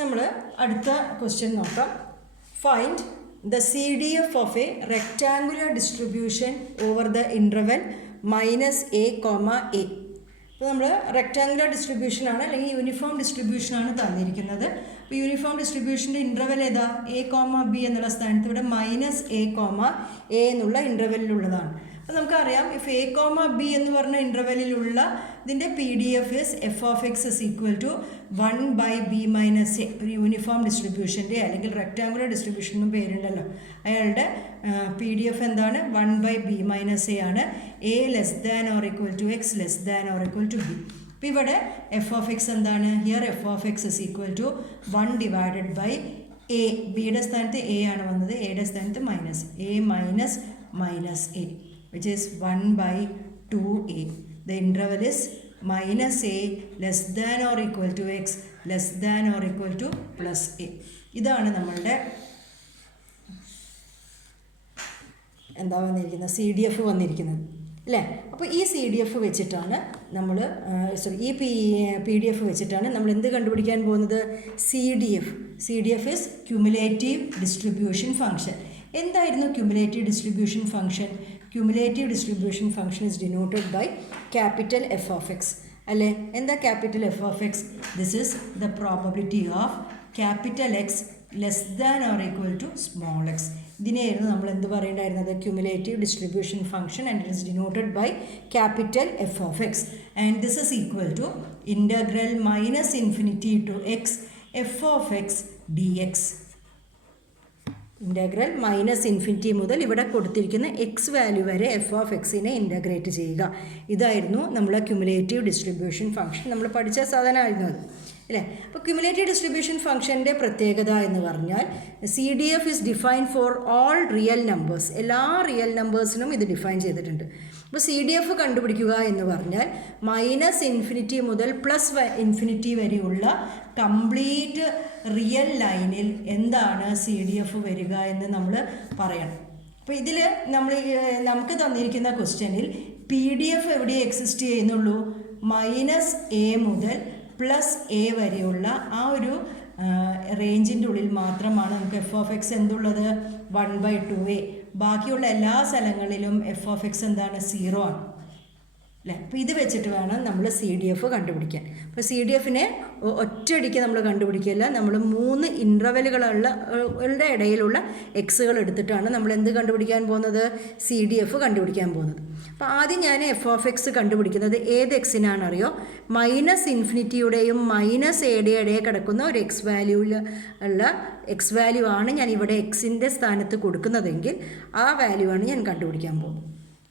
നമ്മൾ അടുത്ത ക്വസ്റ്റ്യൻ നോക്കാം. Find the CDF of A rectangular distribution over the interval -a, a. അപ്പോൾ നമ്മൾ റെക്റ്റാങ്കുലർ ഡിസ്ട്രിബ്യൂഷനാണ് അല്ലെങ്കിൽ യൂണിഫോം ഡിസ്ട്രിബ്യൂഷനാണ് തന്നിരിക്കുന്നത്. അപ്പോൾ യൂണിഫോം ഡിസ്ട്രിബ്യൂഷൻ്റെ ഇൻ്റർവെൽ ഏതാ? a, b എന്നുള്ള സ്ഥാനത്ത് ഇവിടെ -a, a എന്നുള്ള ഇൻ്റർവെല്ലിലുള്ളതാണ്. അപ്പോൾ നമുക്കറിയാം ഇഫ് a, b എന്ന് പറഞ്ഞ ഇൻ്റർവെല്ലിലുള്ള ഇതിൻ്റെ PDF is f(x) = 1/b - a. ഒരു യൂണിഫോം ഡിസ്ട്രിബ്യൂഷൻ്റെ അല്ലെങ്കിൽ റെക്റ്റാങ്കുലർ ഡിസ്ട്രിബ്യൂഷനും പേരുണ്ടല്ലോ, അയാളുടെ PDF എന്താണ്? 1/b - a ആണ്. a <= x <= b. അപ്പോൾ ഇവിടെ f(x) എന്താണ്? Here f(x) = 1/a. ബിയുടെ സ്ഥാനത്ത് a ആണ് വന്നത്, എയുടെ സ്ഥാനത്ത് -a which is 1/2a. The interval is -a <= x <= +a. ഇതാണ് നമ്മളുടെ എന്താ വന്നിരിക്കുന്നത്? CDF വന്നിരിക്കുന്നത് അല്ലേ? അപ്പോൾ ഈ CDF വെച്ചിട്ടാണ് നമ്മൾ ഈ PDF വെച്ചിട്ടാണ് നമ്മൾ എന്ത് കണ്ടുപിടിക്കാൻ പോകുന്നത്? CDF is cumulative distribution function. എന്തായിരുന്നു cumulative distribution function? Cumulative distribution function is denoted by capital F(x). അല്ലേ? എന്താ capital F(x)? This is the probability of capital X <= small x. ഇതിനെയായിരുന്നു നമ്മൾ എന്ത് പറയേണ്ടായിരുന്നത്? cumulative distribution function, and it is denoted by capital F(x). And this is equal to integral -∞ to x f(x) dx. Integral -∞ മുതൽ ഇവിടെ കൊടുത്തിരിക്കുന്ന X value വരെ f(x)നെ integrate ചെയ്യുക. ഇതായിരുന്നു നമ്മളെ cumulative distribution function. നമ്മൾ പഠിച്ച സാധനമായിരുന്നു അത് അല്ലേ? അപ്പോൾ ക്യുമുലേറ്റീവ് ഡിസ്ട്രിബ്യൂഷൻ ഫംഗ്ഷൻ്റെ പ്രത്യേകത എന്ന് പറഞ്ഞാൽ CDF is define for all real numbers. എല്ലാ റിയൽ നമ്പേഴ്സിനും ഇത് ഡിഫൈൻ ചെയ്തിട്ടുണ്ട്. അപ്പോൾ CDF കണ്ടുപിടിക്കുക എന്ന് പറഞ്ഞാൽ -∞ മുതൽ +∞ വരെയുള്ള കംപ്ലീറ്റ് റിയൽ ലൈനിൽ എന്താണ് CDF വരിക എന്ന് നമ്മൾ പറയണം. അപ്പോൾ ഇതിൽ നമുക്ക് തന്നിരിക്കുന്ന ക്വസ്റ്റ്യനിൽ PDF എവിടെ എക്സിസ്റ്റ് ചെയ്യുന്നുള്ളൂ? -a മുതൽ +a വരെയുള്ള ആ ഒരു റേഞ്ചിൻ്റെ ഉള്ളിൽ മാത്രമാണ് നമുക്ക് f(x) എന്തുള്ളത്? 1/2a. ബാക്കിയുള്ള എല്ലാ സ്ഥലങ്ങളിലും f(x) എന്താണ്? 0 ആണ് അല്ലേ? അപ്പോൾ ഇത് വെച്ചിട്ട് വേണം നമ്മൾ CDF കണ്ടുപിടിക്കാൻ. അപ്പോൾ CDFനെ ഒറ്റയടിക്ക് നമ്മൾ കണ്ടുപിടിക്കില്ല. നമ്മൾ 3 ഇൻ്റർവെല്ലുകളുടെ ഇടയിലുള്ള എക്സുകൾ എടുത്തിട്ടാണ് നമ്മൾ എന്ത് കണ്ടുപിടിക്കാൻ പോകുന്നത്? CDF കണ്ടുപിടിക്കാൻ പോകുന്നത്. അപ്പോൾ ആദ്യം ഞാൻ f(x) കണ്ടുപിടിക്കുന്നത് ഏത് എക്സിനാണ് അറിയോ? -∞യുടെയും -a ഇടയിൽ കിടക്കുന്ന ഒരു എക്സ് വാല്യൂവിൽ ഉള്ള എക്സ് വാല്യൂ ആണ് ഞാൻ ഇവിടെ എക്സിൻ്റെ സ്ഥാനത്ത് കൊടുക്കുന്നതെങ്കിൽ ആ വാല്യൂ ആണ് ഞാൻ കണ്ടുപിടിക്കാൻ പോകുന്നത്.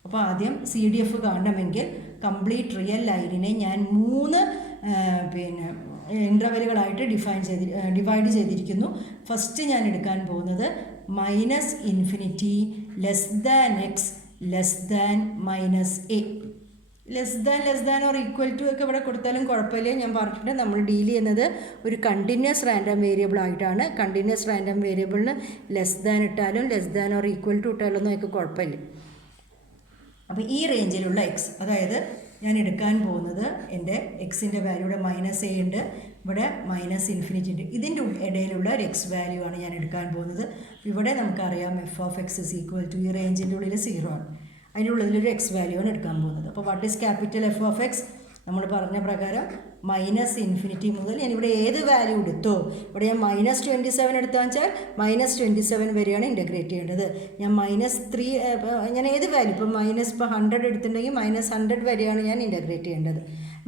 അപ്പോൾ ആദ്യം CDF കാണണമെങ്കിൽ കംപ്ലീറ്റ് റിയൽ ലൈനിനെ ഞാൻ 3 ഇൻ്റർവെല്ലുകളായിട്ട് ഡിവൈഡ് ചെയ്തിരിക്കുന്നു. ഫസ്റ്റ് ഞാൻ എടുക്കാൻ പോകുന്നത് -∞ x -a. <= ഒക്കെ ഇവിടെ കൊടുത്താലും കുഴപ്പമില്ല. ഞാൻ പറഞ്ഞിട്ടുണ്ട് നമ്മൾ ഡീൽ ചെയ്യുന്നത് ഒരു കണ്ടിന്യൂസ് റാൻഡം വേരിയബിൾ ആയിട്ടാണ്. കണ്ടിന്യൂസ് റാൻഡം വേരിയബിളിന് ഇട്ടാലും ഇട്ടാലൊന്നും ഒക്കെ കുഴപ്പമില്ല. അപ്പോൾ ഈ റേഞ്ചിലുള്ള എക്സ്, അതായത് ഞാൻ എടുക്കാൻ പോകുന്നത് എൻ്റെ എക്സിൻ്റെ വാല്യൂ ഇവിടെ -a ഉണ്ട്, ഇവിടെ -∞ ഉണ്ട്. ഇതിൻ്റെ ഇടയിലുള്ള ഒരു എക്സ് വാല്യൂ ആണ് ഞാൻ എടുക്കാൻ പോകുന്നത്. ഇവിടെ നമുക്കറിയാം f(x) = ഈ റേഞ്ചിൻ്റെ ഉള്ളിൽ 0 ആണ്. അതിൻ്റെ ഉള്ളിലൊരു എക്സ് വാല്യൂ ആണ് എടുക്കാൻ പോകുന്നത്. അപ്പോൾ വാട്ട് ഈസ് ക്യാപിറ്റൽ f(x)? നമ്മൾ പറഞ്ഞ പ്രകാരം -∞ മുതൽ ഞാനിവിടെ ഏത് വാല്യൂ എടുത്തോ, ഇവിടെ ഞാൻ -27 എടുത്താൽ വെച്ചാൽ -27 വരെയാണ് ഇൻ്റഗ്രേറ്റ് ചെയ്യേണ്ടത്. ഞാൻ -3 ഞാൻ ഏത് വാല്യൂ ഇപ്പോൾ -100 എടുത്തിട്ടുണ്ടെങ്കിൽ -100 വരെയാണ് ഞാൻ ഇൻ്റഗ്രേറ്റ് ചെയ്യേണ്ടത്.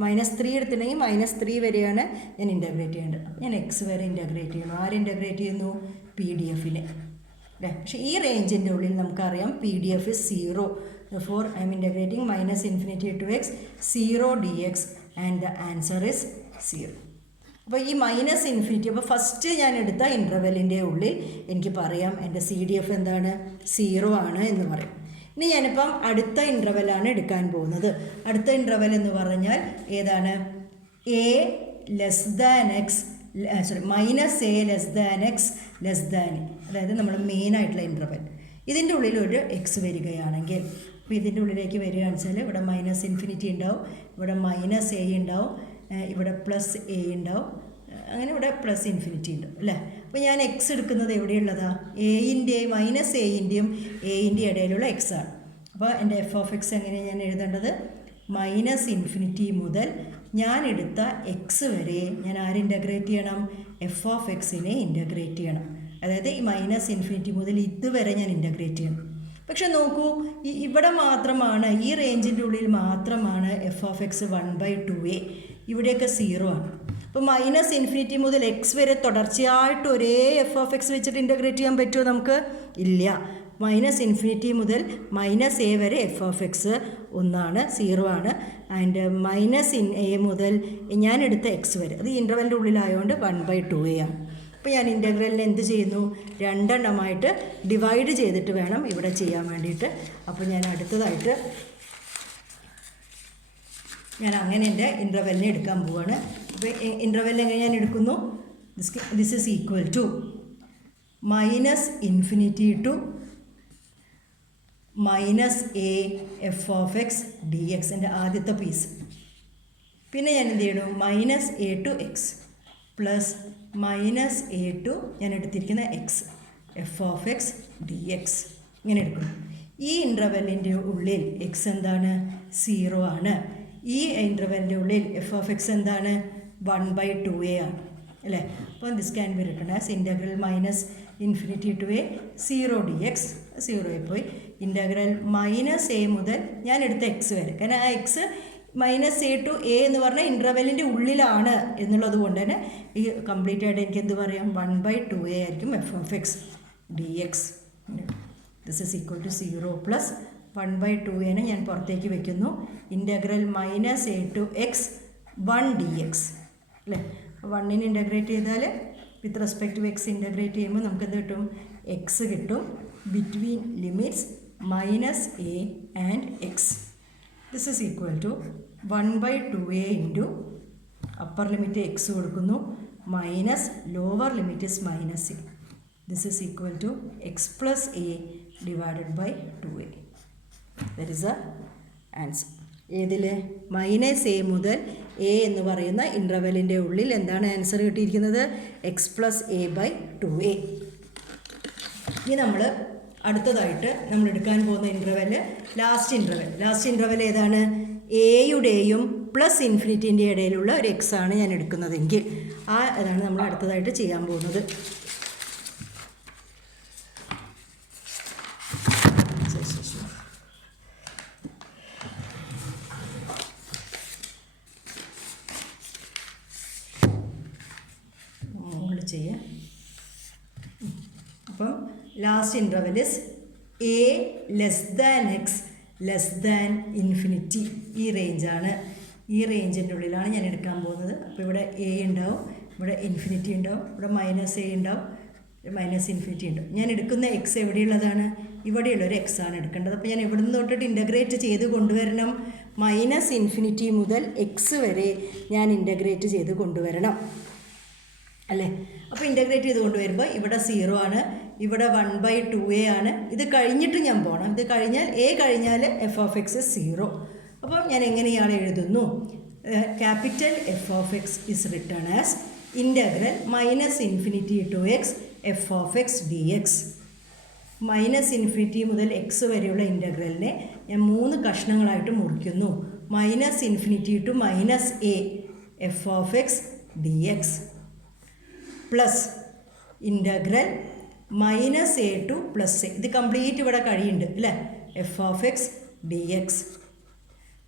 -3 എടുത്തിട്ടുണ്ടെങ്കിൽ -3 വരെയാണ് ഞാൻ ഇൻ്റഗ്രേറ്റ് ചെയ്യേണ്ടത്. അപ്പോൾ ഞാൻ എക്സ് വരെ ഇൻ്റഗ്രേറ്റ് ചെയ്യുന്നു. ആര് ഇൻ്റഗ്രേറ്റ് ചെയ്യുന്നു? PDF-നെ അല്ലേ? പക്ഷേ ഈ റേഞ്ചിൻ്റെ ഉള്ളിൽ നമുക്കറിയാം PDF is 0. Therefore, I am integrating -∞ to x 0 dx and the answer is 0. അപ്പോൾ ഈ -∞, അപ്പോൾ ഫസ്റ്റ് ഞാൻ എടുത്ത ഇൻ്റർവെല്ലിൻ്റെ ഉള്ളിൽ എനിക്ക് പറയാം എൻ്റെ CDF എന്താണ്? 0 ആണ് എന്ന് പറയും. ഇനി ഞാനിപ്പം അടുത്ത ഇൻ്റർവെല്ലാണ് എടുക്കാൻ പോകുന്നത്. അടുത്ത ഇൻ്റർവെൽ എന്ന് പറഞ്ഞാൽ ഏതാണ്? a x അതായത് നമ്മൾ മെയിനായിട്ടുള്ള ഇൻ്റർവെൽ. ഇതിൻ്റെ ഉള്ളിൽ ഒരു എക്സ് വരികയാണെങ്കിൽ, അപ്പോൾ ഇതിൻ്റെ ഉള്ളിലേക്ക് വരികയാണെന്ന് വെച്ചാൽ ഇവിടെ -∞ ഉണ്ടാവും, ഇവിടെ -a ഉണ്ടാവും, ഇവിടെ +a ഉണ്ടാവും, അങ്ങനെ ഇവിടെ പ്ലസ് ഇൻഫിനിറ്റി ഉണ്ട് അല്ലേ. അപ്പോൾ ഞാൻ എക്സ് എടുക്കുന്നത് എവിടെയുള്ളതാണ്? എയിൻ്റെയും മൈനസ് എയിൻ്റെയും എയിൻ്റെ ഇടയിലുള്ള എക്സ് ആണ്. അപ്പോൾ എൻ്റെ എഫ് ഓഫ് എക്സ് എങ്ങനെയാണ് ഞാൻ എഴുതേണ്ടത്? മൈനസ് ഇൻഫിനിറ്റി മുതൽ ഞാൻ എടുത്ത എക്സ് വരെ ഞാൻ ആര് ഇൻ്റഗ്രേറ്റ് ചെയ്യണം? എഫ് ഓഫ് എക്സിനെ ഇൻ്റഗ്രേറ്റ് ചെയ്യണം. അതായത് ഈ മൈനസ് ഇൻഫിനിറ്റി മുതൽ ഇതുവരെ ഞാൻ ഇൻ്റഗ്രേറ്റ് ചെയ്യണം. പക്ഷെ നോക്കൂ, ഇവിടെ മാത്രമാണ്, ഈ റേഞ്ചിൻ്റെ ഉള്ളിൽ മാത്രമാണ് എഫ് ഓഫ് എക്സ് 1/2a. ഇവിടെയൊക്കെ 0 ആണ്. അപ്പോൾ മൈനസ് ഇൻഫിനിറ്റി മുതൽ എക്സ് വരെ തുടർച്ചയായിട്ട് ഒരേ എഫ് ഓഫ് എക്സ് വെച്ചിട്ട് ഇൻ്റഗ്രേറ്റ് ചെയ്യാൻ പറ്റുമോ നമുക്ക്? ഇല്ല. മൈനസ് ഇൻഫിനിറ്റി മുതൽ മൈനസ് എ വരെ എഫ് ഓഫ് എക്സ് 1 0 ആണ്. ആൻഡ് മൈനസ് എ മുതൽ ഞാൻ എടുത്ത എക്സ് വരെ, അത് ഇൻ്റർവെലിൻ്റെ ഉള്ളിലായതുകൊണ്ട് 1/2a ആണ്. അപ്പോൾ ഞാൻ ഇൻ്റഗ്രലിനെ എന്ത് ചെയ്യുന്നു? 2 എണ്ണമായിട്ട് ഡിവൈഡ് ചെയ്തിട്ട് വേണം ഇവിടെ ചെയ്യാൻ വേണ്ടിയിട്ട്. അപ്പോൾ ഞാൻ അടുത്തതായിട്ട് ഞാൻ അങ്ങനെ എൻ്റെ ഇൻ്റർവെലിനെ എടുക്കാൻ പോവുകയാണ്. അപ്പോൾ ഇൻ്റർവെലിനെ എങ്ങനെ ഞാൻ എടുക്കുന്നു? This is equal to minus infinity to minus A F of X D X, എൻ്റെ ആദ്യത്തെ പീസ്. പിന്നെ ഞാൻ എന്ത് ചെയ്യണം? Minus A to X plus minus A to ഞാൻ എടുത്തിരിക്കുന്ന X F of X D X ഇങ്ങനെ എടുക്കുന്നു. ഈ ഇൻ്റർവെല്ലിൻ്റെ ഉള്ളിൽ എക്സ് എന്താണ്? 0 ആണ്. ഈ ഇൻ്റർവെല്ലിൻ്റെ ഉള്ളിൽ എഫ് ഓഫ് എക്സ് എന്താണ്? 1/2a ആണ് അല്ലേ. അപ്പോൾ this can be written as integral minus infinity to A 0 D X, 0 പോയി ഇൻ്റഗ്രൽ മൈനസ് എ മുതൽ ഞാൻ എടുത്ത എക്സ് വരെ. കാരണം ആ X minus A to A എന്ന് പറഞ്ഞാൽ ഇൻ്റർവെല്ലിൻ്റെ ഉള്ളിലാണ് എന്നുള്ളത് കൊണ്ട് തന്നെ ഈ കംപ്ലീറ്റ് ആയിട്ട് എനിക്ക് എന്ത് പറയാം? 1/2a ആയിരിക്കും F of X D X. This is equal to 0 plus 1/2a ഞാൻ പുറത്തേക്ക് വെക്കുന്നു. Integral minus A to X 1 D X അല്ലേ. 1നെ ഇൻ്റഗ്രേറ്റ് ചെയ്താൽ with respect to X integrate ചെയ്യുമ്പോൾ നമുക്ക് എന്ത് കിട്ടും? എക്സ് കിട്ടും between limits minus A and X. This is equal to 1/2a into upper limit X കൊടുക്കുന്നു minus lower limit is minus A. This is equal to X plus A divided by 2a. That is a answer. ഏതിൽ? Minus A മുതൽ A എന്ന് പറയുന്ന ഇൻ്റർവെല്ലിൻ്റെ ഉള്ളിൽ എന്താണ് answer കിട്ടിയിരിക്കുന്നത്? X plus A by 2a. ഇനി നമ്മൾ അടുത്തതായിട്ട് നമ്മൾ എടുക്കാൻ പോകുന്ന ഇൻ്റർവെല് ലാസ്റ്റ് ഇൻ്റർവെൽ ഏതാണ്? എയുടെയും പ്ലസ് ഇൻഫിനിറ്റിൻ്റെ ഇടയിലുള്ള ഒരു എക്സ് ആണ് ഞാൻ എടുക്കുന്നതെങ്കിൽ അതാണ് നമ്മൾ അടുത്തതായിട്ട് ചെയ്യാൻ പോകുന്നത്. ചെയ്യാം. അപ്പം last interval is A less than X less than infinity. ഈ റേഞ്ചാണ്. ഈ റേഞ്ചിൻ്റെ ഉള്ളിലാണ് ഞാൻ എടുക്കാൻ പോകുന്നത്. അപ്പോൾ ഇവിടെ എ ഉണ്ടാവും, ഇവിടെ ഇൻഫിനിറ്റി ഉണ്ടാവും, ഇവിടെ മൈനസ് എ ഉണ്ടാവും, മൈനസ് ഇൻഫിനിറ്റി ഉണ്ടാവും. ഞാൻ എടുക്കുന്ന എക്സ് എവിടെയുള്ളതാണ്? ഇവിടെയുള്ളൊരു എക്സ് ആണ് എടുക്കേണ്ടത്. അപ്പോൾ ഞാൻ ഇവിടെ നിന്ന് തൊട്ടിട്ട് ഇൻ്റഗ്രേറ്റ് ചെയ്ത് കൊണ്ടുവരണം. മൈനസ് ഇൻഫിനിറ്റി മുതൽ എക്സ് വരെ ഞാൻ ഇൻ്റഗ്രേറ്റ് ചെയ്ത് കൊണ്ടുവരണം അല്ലേ. അപ്പോൾ ഇൻ്റഗ്രേറ്റ് ചെയ്ത് കൊണ്ടുവരുമ്പോൾ ഇവിടെ 0 ആണ്, ഇവിടെ 1/2a ആണ്. ഇത് കഴിഞ്ഞിട്ട് ഞാൻ പോകണം. ഇത് കഴിഞ്ഞാൽ എ കഴിഞ്ഞാൽ എഫ് ഓഫ് എക്സ് 0. അപ്പം ഞാൻ എങ്ങനെയാണ് എഴുതുന്നു? Capital F of X is written as integral minus infinity to X F of X D X. Minus infinity മുതൽ എക്സ് വരെയുള്ള ഇൻ്റഗ്രലിനെ ഞാൻ 3 കഷ്ണങ്ങളായിട്ട് മുറിക്കുന്നു. Minus infinity to minus A F of X D X plus integral minus A to plus A. ഇത് complete ഇവിടെ കഴിയുന്നുണ്ട് അല്ലേ. F of X D X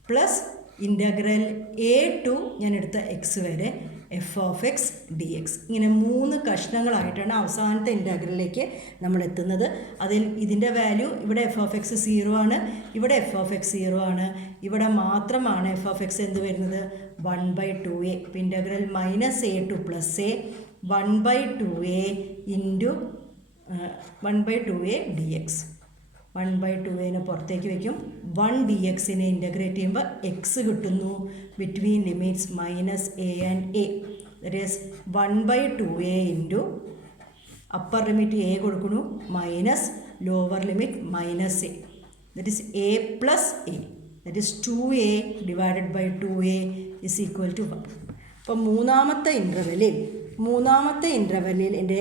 plus integral A to ഞാൻ എടുത്ത എക്സ് വരെ F of X D X. ഇങ്ങനെ 3 കഷ്ണങ്ങളായിട്ടാണ് അവസാനത്തെ ഇൻ്റഗ്രലിലേക്ക് നമ്മൾ എത്തുന്നത്. അതിൽ ഇതിൻ്റെ വാല്യൂ ഇവിടെ എഫ് ഓഫ് എക്സ് 0 ആണ്, ഇവിടെ എഫ് ഓഫ് എക്സ് 0 ആണ്, ഇവിടെ മാത്രമാണ് എഫ് ഓഫ് എക്സ് എന്ത് വരുന്നത്? 1/2a. അപ്പോൾ integral minus A to plus A 1/2a into 1/2a D X. 1/2a പുറത്തേക്ക് വയ്ക്കും. 1 ഡി എക്സിനെ ഇൻ്റഗ്രേറ്റ് ചെയ്യുമ്പോൾ എക്സ് കിട്ടുന്നു between limits minus A and A. That is 1/2a into upper limit A കൊടുക്കുന്നു minus lower limit minus A. That is A plus A. That is 2a divided by 2a is equal to 1. അപ്പോൾ മൂന്നാമത്തെ ഇൻ്റർവെല്ലിൽ എൻ്റെ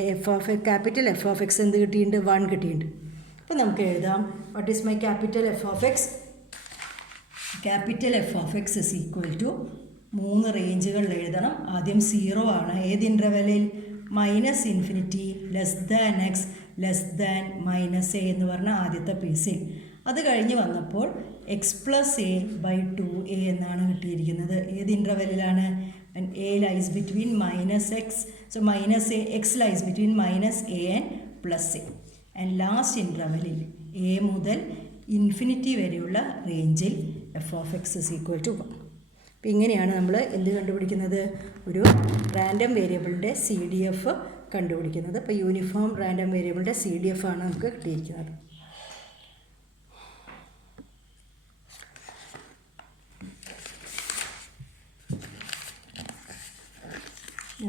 capital F of X എന്ത് കിട്ടിയിട്ടുണ്ട്? 1 കിട്ടിയിട്ടുണ്ട്. അപ്പോൾ നമുക്ക് എഴുതാം, what is my capital F of X? Capital F of X is equal to 3 റേഞ്ചുകളിൽ എഴുതണം. ആദ്യം 0 ആണ്. ഏത് ഇൻ്റർവെല്ലിൽ? -∞, x, -a എന്ന് പറഞ്ഞ ആദ്യത്തെ പീസിൽ. അത് കഴിഞ്ഞ് വന്നപ്പോൾ x+a/2a എന്നാണ് കിട്ടിയിരിക്കുന്നത്. ഏത് ഇൻ്റർവെല്ലിലാണ്? a lies between -x, so x lies between -a and +a. And last ഇൻ്റർവെല്ലിൽ a മുതൽ ഇൻഫിനിറ്റി വരെയുള്ള റേഞ്ചിൽ F of X is equal to 1. അപ്പോൾ ഇങ്ങനെയാണ് നമ്മൾ എന്ത് കണ്ടുപിടിക്കുന്നത്? ഒരു റാൻഡം വേരിയബിളിൻ്റെ CDF കണ്ടുപിടിക്കുന്നത്. അപ്പോൾ യൂണിഫോം റാൻഡം വേരിയബിളിൻ്റെ CDF ആണ് നമുക്ക് കിട്ടിയിരിക്കുന്നത്.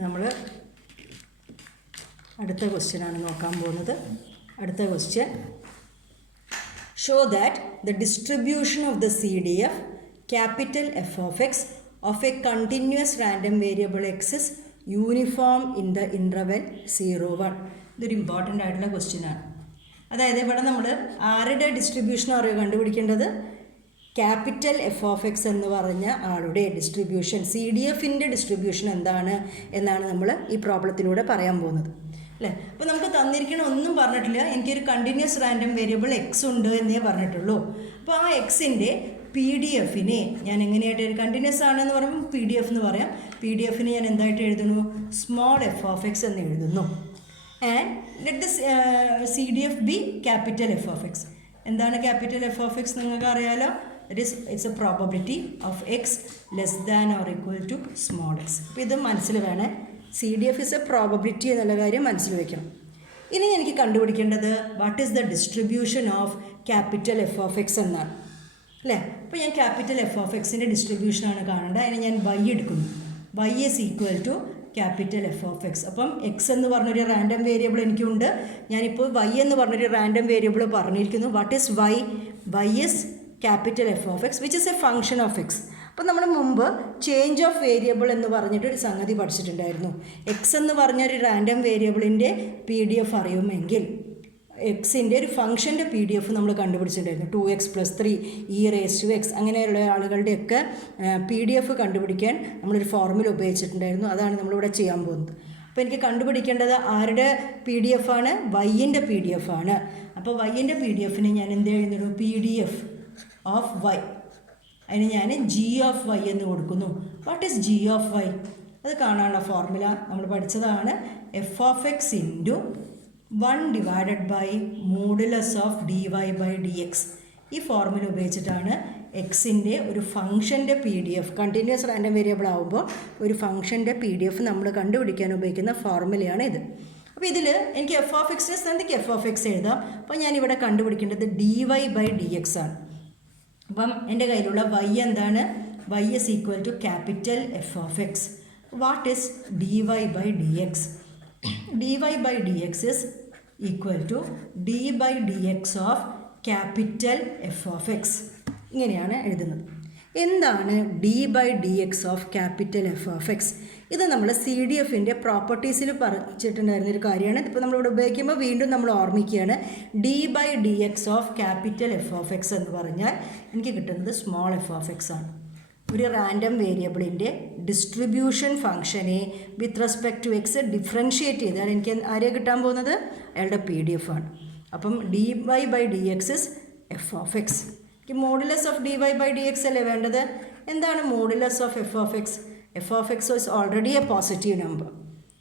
നമ്മൾ അടുത്ത ക്വസ്റ്റ്യനാണ് നോക്കാൻ പോകുന്നത്. അടുത്ത question, show that the distribution of the CDF capital F of x of a continuous random variable x is uniform in the interval 0-1. ഇതൊരു ഇമ്പോർട്ടൻ്റ് ആയിട്ടുള്ള ക്വസ്റ്റ്യൻ ആണ്. അതായത് ഇവിടെ നമ്മൾ ആരുടെ ഡിസ്ട്രിബ്യൂഷൻ അറിയുക കണ്ടുപിടിക്കേണ്ടത്? ക്യാപിറ്റൽ എഫ് ഓഫ് എക്സ് എന്ന് പറഞ്ഞ ആളുടെ ഡിസ്ട്രിബ്യൂഷൻ, CDFൻ്റെ ഡിസ്ട്രിബ്യൂഷൻ എന്താണ് എന്നാണ് നമ്മൾ ഈ പ്രോബ്ലത്തിലൂടെ പറയാൻ പോകുന്നത്, അല്ലേ? അപ്പോൾ നമുക്ക് തന്നിരിക്കണ ഒന്നും പറഞ്ഞിട്ടില്ല. എനിക്കൊരു കണ്ടിന്യൂസ് റാൻഡം വേരിയബിൾ എക്സ് ഉണ്ട് എന്നേ പറഞ്ഞിട്ടുള്ളൂ. അപ്പോൾ ആ എക്സിൻ്റെ PDF-നെ ഞാൻ എങ്ങനെയായിട്ട്, ഒരു കണ്ടിന്യൂസ് ആണെന്ന് പറയുമ്പോൾ PDF എന്ന് പറയാം. PDF-നെ ഞാൻ എന്തായിട്ട് എഴുതുന്നു? സ്മോൾ എഫ് ഓഫ് എക്സ് എന്ന് എഴുതുന്നു. And let the CDF be capital F of X. എന്താണ് ക്യാപിറ്റൽ എഫ് ഓഫ് എക്സ്? നിങ്ങൾക്ക് അറിയാലോ, it's a probability of X less than or equal to small X. അപ്പോൾ ഇത് മനസ്സിൽ വേണേ. CDF ഇസ് എ പ്രോബബിലിറ്റി എന്നുള്ള കാര്യം മനസ്സിൽ വെക്കണം. ഇനി എനിക്ക് കണ്ടുപിടിക്കേണ്ടത് what is the distribution of capital F of X എന്നാണ്, അല്ലേ? അപ്പോൾ ഞാൻ ക്യാപിറ്റൽ എഫ് ഓഫ് എക്സിൻ്റെ ഡിസ്ട്രിബ്യൂഷനാണ് കാണേണ്ടത്. അതിന് ഞാൻ y എടുക്കുന്നു. y is equal to capital F of X. അപ്പം എക്സ് എന്ന് പറഞ്ഞൊരു റാൻഡം വേരിയബിൾ എനിക്കുണ്ട്. ഞാനിപ്പോൾ y എന്ന് പറഞ്ഞൊരു റാൻഡം വേരിയബിൾ പറഞ്ഞിരിക്കുന്നു. What is y? y is capital F of X which is a function of X. അപ്പോൾ നമ്മൾ മുമ്പ് ചേഞ്ച് ഓഫ് വേരിയബിൾ എന്ന് പറഞ്ഞിട്ടൊരു സംഗതി പഠിച്ചിട്ടുണ്ടായിരുന്നു. എക്സ് എന്ന് പറഞ്ഞൊരു റാൻഡം വേരിയബിളിൻ്റെ PDF അറിയുമെങ്കിൽ എക്സിൻ്റെ ഒരു ഫംഗ്ഷൻ്റെ PDF നമ്മൾ കണ്ടുപിടിച്ചിട്ടുണ്ടായിരുന്നു. 2x + 3 e⁻x അങ്ങനെയുള്ള ആളുകളുടെയൊക്കെ PDF കണ്ടുപിടിക്കാൻ നമ്മളൊരു ഫോർമുല ഉപയോഗിച്ചിട്ടുണ്ടായിരുന്നു. അതാണ് നമ്മളിവിടെ ചെയ്യാൻ പോകുന്നത്. അപ്പോൾ എനിക്ക് കണ്ടുപിടിക്കേണ്ടത് ആരുടെ PDF ആണ്? വൈൻ്റെ PDF ആണ്. അപ്പോൾ വൈൻ്റെ PDF-ന് ഞാൻ എന്ത് എഴുതുന്നു? PDF of y. അതിന് ഞാൻ G ഓഫ് y എന്ന് കൊടുക്കുന്നു. What is G of y? അത് കാണാനുള്ള ഫോർമുല നമ്മൾ പഠിച്ചതാണ്. F of X into 1 divided by modulus of dy/dx. ഈ ഫോർമുല ഉപയോഗിച്ചിട്ടാണ് എക്സിൻ്റെ ഒരു ഫംഗ്ഷൻ്റെ PDF, കണ്ടിന്യൂസ് റാൻഡം വേരിയബിൾ ആകുമ്പോൾ ഒരു ഫംഗ്ഷൻ്റെ PDF നമ്മൾ കണ്ടുപിടിക്കാൻ ഉപയോഗിക്കുന്ന ഫോർമുലയാണ് ഇത്. അപ്പോൾ ഇതിൽ എനിക്ക് എഫ് ഓഫ് എക്സിൻ്റെ സ്ഥാനത്തേക്ക് എഫ് ഓഫ് എക്സ് എഴുതാം. അപ്പോൾ ഞാനിവിടെ കണ്ടുപിടിക്കേണ്ടത് dy/dx ആണ്. അപ്പം എൻ്റെ കയ്യിലുള്ള y എന്താണ്? y is equal to capital F of x. What is dy/dx? dy/dx is equal to d/dx of capital F of x. ഇങ്ങനെയാണ് എഴുതുന്നത്. എന്താണ് d/dx of capital F of X? ഇത് നമ്മൾ CDFൻ്റെ പ്രോപ്പർട്ടീസിൽ പറഞ്ഞിട്ടുണ്ടായിരുന്നൊരു കാര്യമാണ്. ഇപ്പോൾ നമ്മളിവിടെ ഉപയോഗിക്കുമ്പോൾ വീണ്ടും നമ്മൾ ഓർമ്മിക്കുകയാണ്. d/dx of capital F of X എന്ന് പറഞ്ഞാൽ എനിക്ക് കിട്ടുന്നത് സ്മോൾ എഫ് ഓഫ് എക്സ് ആണ്. ഒരു റാൻഡം വേരിയബിളിൻ്റെ ഡിസ്ട്രിബ്യൂഷൻ ഫംഗ്ഷനെ with respect to X differentiate ചെയ്താൽ എനിക്ക് ആരെയാണ് കിട്ടാൻ പോകുന്നത്? അയാളുടെ PDF ആണ്. അപ്പം dy/dx is F of X. എനിക്ക് മോഡുലസ് ഓഫ് dy/dx അല്ലേ വേണ്ടത്? എന്താണ് modulus of F of X? F of X is already A positive number.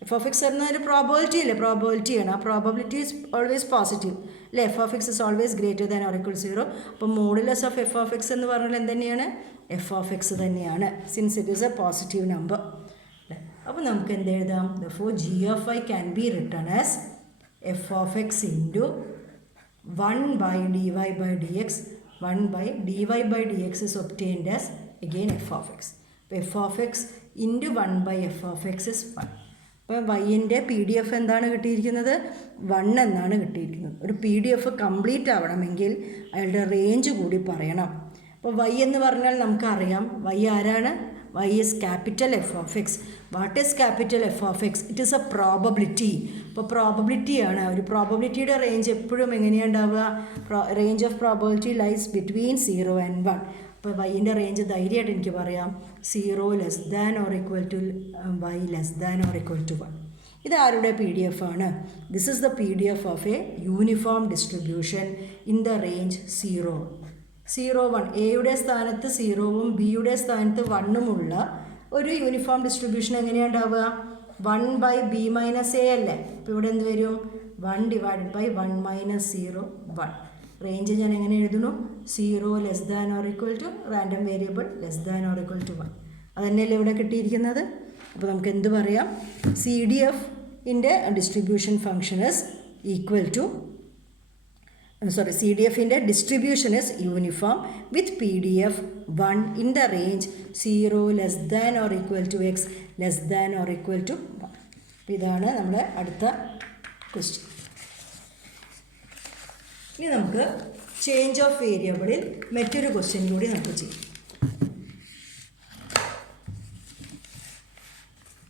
F of X എന്നൊരു പ്രോബബിലിറ്റി അല്ലേ? പ്രോബബിലിറ്റിയാണ്. ആ പ്രോബബിലിറ്റി ഇസ് ഓൾവേസ് പോസിറ്റീവ് അല്ലേ? F of X is always greater than or equal 0. അപ്പോൾ modulus of F of X എന്ന് പറഞ്ഞാൽ എന്തുതന്നെയാണ്? F of X തന്നെയാണ്, since it is A positive number. അപ്പോൾ നമുക്ക് എന്ത് എഴുതാം? Therefore G of y can be written as F of X into 1/dy/dx. 1/dy/dx is obtained as again f of x. അപ്പോൾ f of x into 1/f of x is 1. അപ്പോൾ വൈൻ്റെ PDF എന്താണ് കിട്ടിയിരിക്കുന്നത്? 1 എന്നാണ് കിട്ടിയിരിക്കുന്നത്. ഒരു PDF കംപ്ലീറ്റ് ആവണമെങ്കിൽ അയാളുടെ range കൂടി പറയണം. അപ്പോൾ y എന്ന് പറഞ്ഞാൽ നമുക്കറിയാം y ആരാണ്? y is capital F of x. What is capital F of x? It is a probability. അപ്പോൾ പ്രോബബിലിറ്റി ആണ്. ഒരു പ്രോബബിലിറ്റിയുടെ റേഞ്ച് എപ്പോഴും എങ്ങനെയാണ് ഉണ്ടാവുക? Range of probability lies between 0 and 1. അപ്പോൾ വൈൻ്റെ റേഞ്ച് ധൈര്യമായിട്ട് എനിക്ക് പറയാം 0 less than or equal to y less than or equal to 1. ഇത് ആരുടെ PDF ആണ്? This is the PDF of a uniform distribution in the range 0, 0, 1. എയുടെ സ്ഥാനത്ത് 0-ഉം ബിയുടെ സ്ഥാനത്ത് 1-ഉം ഉള്ള ഒരു യൂണിഫോം ഡിസ്ട്രിബ്യൂഷൻ എങ്ങനെയാണ് ഉണ്ടാവുക? 1/b - a അല്ലേ? അപ്പോൾ ഇവിടെ എന്ത് വരും? 1 / 1 - 0, 1. റേഞ്ച് ഞാൻ എങ്ങനെ എഴുതുന്നു? 0 less than or equal to random variable less than or equal to 1. അതന്നെയല്ലേ ഇവിടെ കിട്ടിയിരിക്കുന്നത്? അപ്പോൾ നമുക്ക് എന്ത് പറയാം? CDFിൻ്റെ distribution function is equal to CDFിൻ്റെ distribution is uniform with PDF 1 in the range 0 less than or equal to x less than or equal to 1. അപ്പോൾ ഇതാണ് നമ്മുടെ അടുത്ത ക്വസ്റ്റ്യൻ. ഇനി നമുക്ക് ചേഞ്ച് ഓഫ് വേരിയബിളിൽ മറ്റൊരു ക്വസ്റ്റ്യൻ കൂടി നമുക്ക് ചെയ്യാം.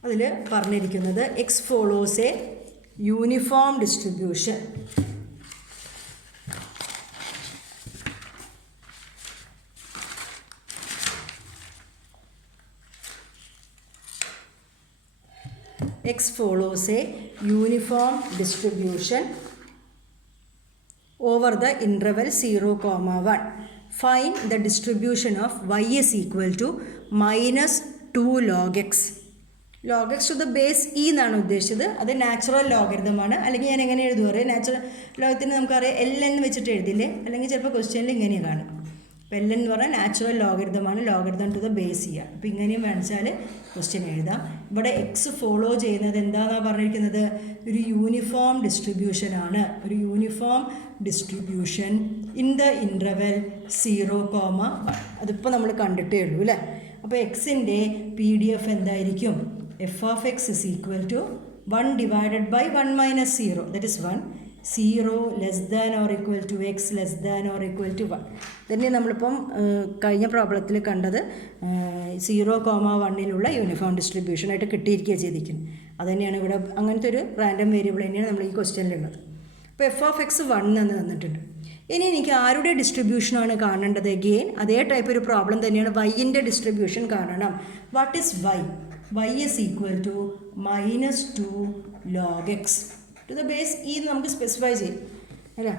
അതിൽ പറഞ്ഞിരിക്കുന്നത് x follows A uniform distribution. X follows a uniform distribution over the interval 0, 1. Find the distribution of y is equal to -2 log x. log x to the base e എന്നാണ് ഉദ്ദേശിച്ചത്. അത് നാച്ചുറൽ ലോഗരിതമാണ്. അല്ലെങ്കിൽ ഞാൻ എങ്ങനെ എഴുതുക പറയാം? നാച്ചുറൽ ലോഗത്തിന് നമുക്കറിയാം L എന്ന് വെച്ചിട്ട് എഴുതില്ലേ? അല്ലെങ്കിൽ ചിലപ്പോൾ ക്വസ്റ്റ്യനിൽ ഇങ്ങനെ കാണും. അപ്പോൾ എൽ എന്ന് പറഞ്ഞാൽ നാച്ചുറൽ ലോഗരിതമാണ്. ലോഗരിതം ടു ദ ബേസ് ചെയ്യുക. അപ്പോൾ ഇങ്ങനെയും വേണിച്ചാൽ ക്വസ്റ്റ്യൻ എഴുതാം. ഇവിടെ എക്സ് ഫോളോ ചെയ്യുന്നത് എന്താണെന്നാണ് പറഞ്ഞിരിക്കുന്നത്? ഒരു യൂണിഫോം ഡിസ്ട്രിബ്യൂഷൻ ആണ്. ഒരു uniform distribution in the interval 0, 1. അതിപ്പോൾ നമ്മൾ കണ്ടിട്ടേ ഉള്ളൂ അല്ലേ? അപ്പോൾ എക്സിൻ്റെ PDF എന്തായിരിക്കും? f of x is equal to 1 divided by 1 minus 0, that is 1. 0 less than or equal to x less than or equal to 1. തന്നെ നമ്മളിപ്പം കഴിഞ്ഞ പ്രോബ്ലത്തിൽ കണ്ടത് 0, 1ലുള്ള യൂണിഫോം ഡിസ്ട്രിബ്യൂഷനായിട്ട് കിട്ടിയിരിക്കുക ചെയ്തിരിക്കുന്നത്. അതുതന്നെയാണ് ഇവിടെ അങ്ങനത്തെ ഒരു റാൻഡം വേരിയബിൾ തന്നെയാണ് നമ്മൾ ഈ ക്വസ്റ്റ്യനിലുള്ളത്. അപ്പോൾ f of x 1 എന്ന് തന്നിട്ടുണ്ട്. ഇനി എനിക്ക് ആരുടെ ഡിസ്ട്രിബ്യൂഷനാണ് കാണേണ്ടത്? അഗെയിൻ അതേ ടൈപ്പ് ഒരു പ്രോബ്ലം തന്നെയാണ്. വൈൻ്റെ ഡിസ്ട്രിബ്യൂഷൻ കാണണം. What is Y? y is equal to -2 log x to the base e എന്ന് നമുക്ക് സ്പെസിഫൈ ചെയ്യും അല്ലേ?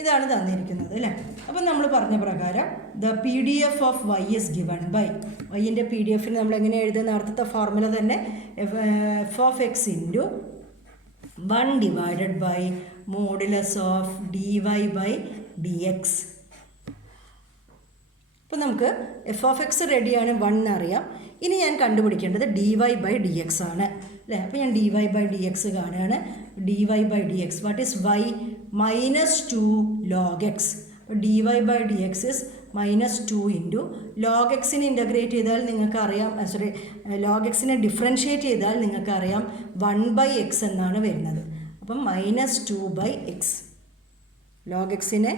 ഇതാണ് തന്നിരിക്കുന്നത് അല്ലേ? അപ്പം നമ്മൾ പറഞ്ഞ പ്രകാരം the PDF of y is given by വൈൻ്റെ PDF-ന് നമ്മൾ എങ്ങനെ എഴുതുന്ന നേരത്തെ ഫോർമുല തന്നെ f of x into 1 divided by modulus of dy by dx. അപ്പോൾ നമുക്ക് f of x റെഡിയാണ്, 1 എന്നറിയാം. ഇനി ഞാൻ കണ്ടുപിടിക്കേണ്ടത് dy by dx ആണ് അല്ലേ? അപ്പോൾ ഞാൻ dy by dx കാണുകയാണ്. dy by dx what is y? -2 log x. അപ്പോൾ dy by dx is -2 into log xനെ ഇൻ്റഗ്രേറ്റ് ചെയ്താൽ നിങ്ങൾക്കറിയാം, log xനെ ഡിഫറൻഷ്യേറ്റ് ചെയ്താൽ നിങ്ങൾക്കറിയാം 1/x എന്നാണ് വരുന്നത്. അപ്പം -2/x. log xനെ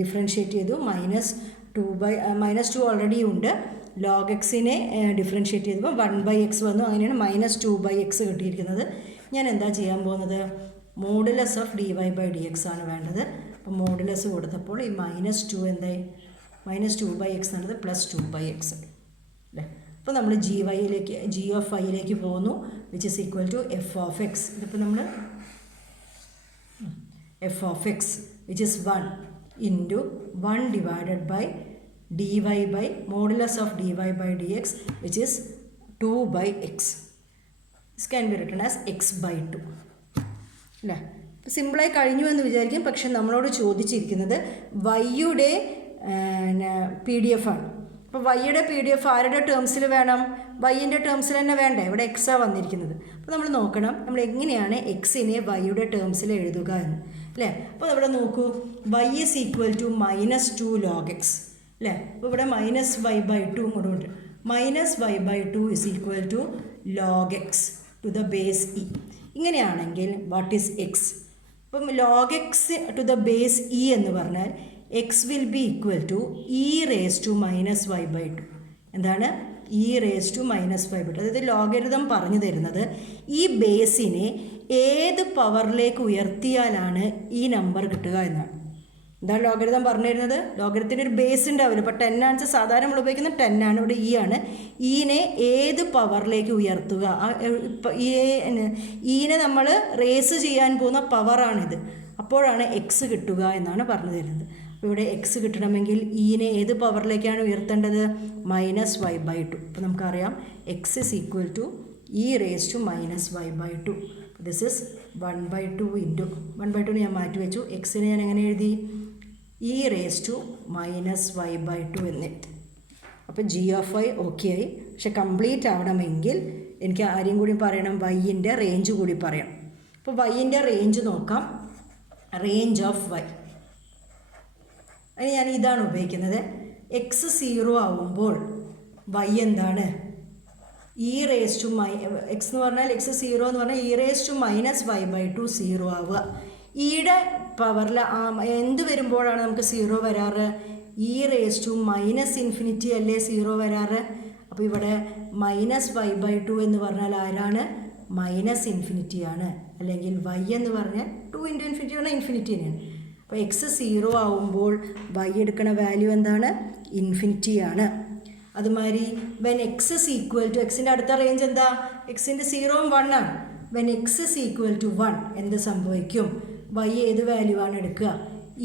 ഡിഫറൻഷ്യേറ്റ് ചെയ്തു. -2 ഓൾറെഡി ഉണ്ട്. log xനെ ഡിഫറൻഷ്യേറ്റ് ചെയ്തപ്പോൾ 1/x വന്നു. അങ്ങനെയാണ് -2/x കിട്ടിയിരിക്കുന്നത്. ഞാൻ എന്താ ചെയ്യാൻ പോകുന്നത്? Modulus of dy by dx ആണ് വേണ്ടത്. അപ്പോൾ മോഡുലസ് കൊടുത്തപ്പോൾ ഈ -2 എന്തായി? -2/x എന്നത് +2/x അല്ലേ? അപ്പോൾ നമ്മൾ g of y പോകുന്നു, which is equal to f of x. ഇതിപ്പോൾ നമ്മൾ f of x which is 1 into 1 divided by dy by modulus of dy by dx which is 2/x. This can be written as x/2 അല്ലേ? സിമ്പിളായി കഴിഞ്ഞു എന്ന് വിചാരിക്കും. പക്ഷെ നമ്മളോട് ചോദിച്ചിരിക്കുന്നത് വൈയുടെ PDF ആണ്. അപ്പോൾ വൈയുടെ PDF ആരുടെ ടേംസിൽ വേണം? വൈൻ്റെ ടേംസിൽ തന്നെ വേണ്ടേ? ഇവിടെ എക്സാണ് വന്നിരിക്കുന്നത്. അപ്പോൾ നമ്മൾ നോക്കണം നമ്മൾ എങ്ങനെയാണ് എക്സിനെ വൈയുടെ ടേംസിൽ എഴുതുക എന്ന് അല്ലേ? അപ്പോൾ ഇവിടെ നോക്കൂ, y is equal to -2 log x അല്ലേ? അപ്പോൾ ഇവിടെ -y/2 ഇങ്ങോട്ട് -y/2 is equal to log x to the base e. ഇങ്ങനെയാണെങ്കിൽ വാട്ട് ഈസ് എക്സ്? അപ്പം log x to the base e എന്ന് പറഞ്ഞാൽ x will be equal to e raised to -y/2. എന്താണ്? E raise to -5/2. അതായത് logarithm പറഞ്ഞു തരുന്നത് ഈ ബേസിനെ ഏത് പവറിലേക്ക് ഉയർത്തിയാലാണ് ഈ നമ്പർ കിട്ടുക എന്നാണ്. എന്താണ് ലോഗരിതം പറഞ്ഞു തരുന്നത്? ലോഗരിതത്തിൻ്റെ ഒരു ബേസ് ഉണ്ടാവില്ല. ഇപ്പോൾ 10 ആണ് സാധാരണ നമ്മൾ ഉപയോഗിക്കുന്നത് 10 ആണ്. ഇവിടെ ഇ ആണ്. ഈനെ ഏത് പവറിലേക്ക് ഉയർത്തുക? ഈനെ നമ്മൾ റേസ് ചെയ്യാൻ പോകുന്ന പവറാണിത്. അപ്പോഴാണ് എക്സ് കിട്ടുക എന്നാണ് പറഞ്ഞു തരുന്നത്. അപ്പോൾ ഇവിടെ എക്സ് കിട്ടണമെങ്കിൽ ഈനെ ഏത് പവറിലേക്കാണ് ഉയർത്തേണ്ടത്? -5/2. അപ്പോൾ നമുക്കറിയാം X is equal to e raise to -5/2. This is 1/2 into 1/2 ഞാൻ മാറ്റി വെച്ചു. എക്സിനെ ഞാൻ എങ്ങനെ എഴുതി? ഇ റേസ് ടു -5/2 എന്ന് എഴുതി. അപ്പോൾ ജി ഓഫ് വൈ ഓക്കെ ആയി. പക്ഷെ കംപ്ലീറ്റ് ആവണമെങ്കിൽ എനിക്ക് ആരെയും കൂടി പറയണം, വൈൻ്റെ റേഞ്ച് കൂടി പറയണം. അപ്പോൾ വൈൻ്റെ റേഞ്ച് നോക്കാം. റേഞ്ച് ഓഫ് വൈ അതിന് ഞാൻ ഇതാണ് ഉപയോഗിക്കുന്നത്. എക്സ് 0 ആവുമ്പോൾ വൈ എന്താണ്? ഇ റേസ് ടു എക്സ് എന്ന് പറഞ്ഞാൽ എക്സ് 0 എന്ന് പറഞ്ഞാൽ ഇ റേസ് ടു -5/2 0 ആവുക. ഈയുടെ പവറിൽ എന്ത് വരുമ്പോഴാണ് നമുക്ക് 0 വരാറ്? ഇ റേസ് ടു -∞ അല്ലേ 0 വരാറ്? അപ്പോൾ ഇവിടെ -5/2 എന്ന് പറഞ്ഞാൽ ആരാണ്? -∞ ആണ്. അല്ലെങ്കിൽ വൈ എന്ന് പറഞ്ഞാൽ 2 × ∞ പറഞ്ഞാൽ ഇൻഫിനിറ്റി തന്നെയാണ്. അപ്പോൾ എക്സ് 0 ആവുമ്പോൾ വൈ എടുക്കുന്ന വാല്യൂ എന്താണ്? ഇൻഫിനിറ്റി ആണ്. അതുമാതിരി when X is equal to എക്സിൻ്റെ അടുത്ത റേഞ്ച് എന്താ? എക്സിൻ്റെ 0 ഉം 1 ആണ്. When X is equal to 1 എന്ത് സംഭവിക്കും? വൈ ഏത് വാല്യൂ ആണ് എടുക്കുക?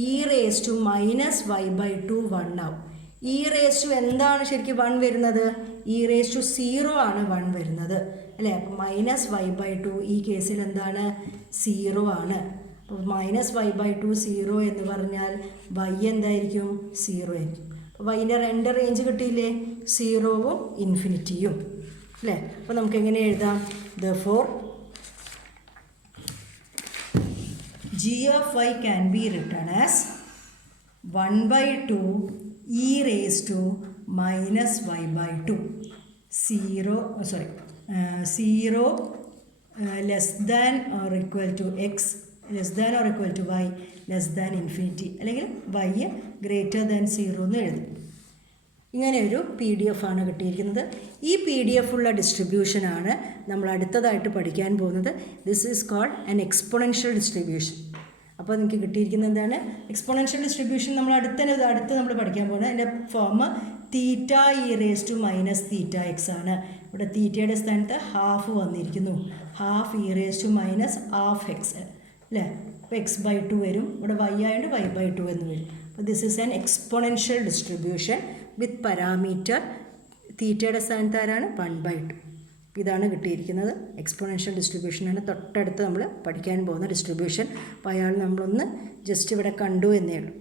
ഇ റേസ് ടു -5/2 1 ആവും. ഇ റേസ് ടു എന്താണ് ശരിക്കും 1 വരുന്നത്? ഇ റേസ് ടു 0 ആണ് 1 വരുന്നത് അല്ലേ? അപ്പോൾ -5/2 ഈ കേസിൽ എന്താണ്? 0 ആണ്. അപ്പോൾ -5/2 0 എന്ന് പറഞ്ഞാൽ വൈ എന്തായിരിക്കും? 0 ആയിരിക്കും. അപ്പോൾ വൈൻ്റെ 2 റേഞ്ച് കിട്ടിയില്ലേ? 0ഉം ഇൻഫിനിറ്റിയും അല്ലേ? അപ്പോൾ നമുക്ക് എങ്ങനെ എഴുതാം? Therefore g of y can be written as 1/2 e raised to -y/2. 0 less than or equal to x less than or equal to y less than infinity അല്ലെങ്കിൽ y greater than 0 എന്ന് എഴുതും. ഇങ്ങനെ ഒരു PDF ആണ് കിട്ടിയിരിക്കുന്നത്. ഈ PDF ഉള്ള ഡിസ്ട്രിബ്യൂഷനാണ് നമ്മൾ അടുത്തതായിട്ട് പഠിക്കാൻ പോകുന്നത്. This is called an exponential distribution. അപ്പോൾ നിങ്ങൾക്ക് കിട്ടിയിരിക്കുന്നത് എന്താണ്? എക്സ്പൊണൻഷ്യൽ ഡിസ്ട്രിബ്യൂഷൻ നമ്മൾ അടുത്ത് നമ്മൾ പഠിക്കാൻ പോകുന്നത്. അതിൻ്റെ form theta e raise to -θx ആണ്. ഇവിടെ തീറ്റയുടെ സ്ഥാനത്ത് ഹാഫ് വന്നിരിക്കുന്നു. Half E raise to -12x അല്ലേ? അപ്പോൾ x/2 വരും. ഇവിടെ y ആയതുകൊണ്ട് y/2 എന്ന് വരും. അപ്പോൾ this is an exponential distribution with parameter തീറ്റയുടെ സ്ഥാനത്ത് ആരാണ്? 1/2. ഇതാണ് കിട്ടിയിരിക്കുന്നത്. എക്സ്പൊണൻഷ്യൽ ഡിസ്ട്രിബ്യൂഷനാണ് തൊട്ടടുത്ത് നമ്മൾ പഠിക്കാൻ പോകുന്ന ഡിസ്ട്രിബ്യൂഷൻ. അപ്പോൾ അയാൾ നമ്മളൊന്ന് ജസ്റ്റ് ഇവിടെ കണ്ടു എന്നേ ഉള്ളൂ.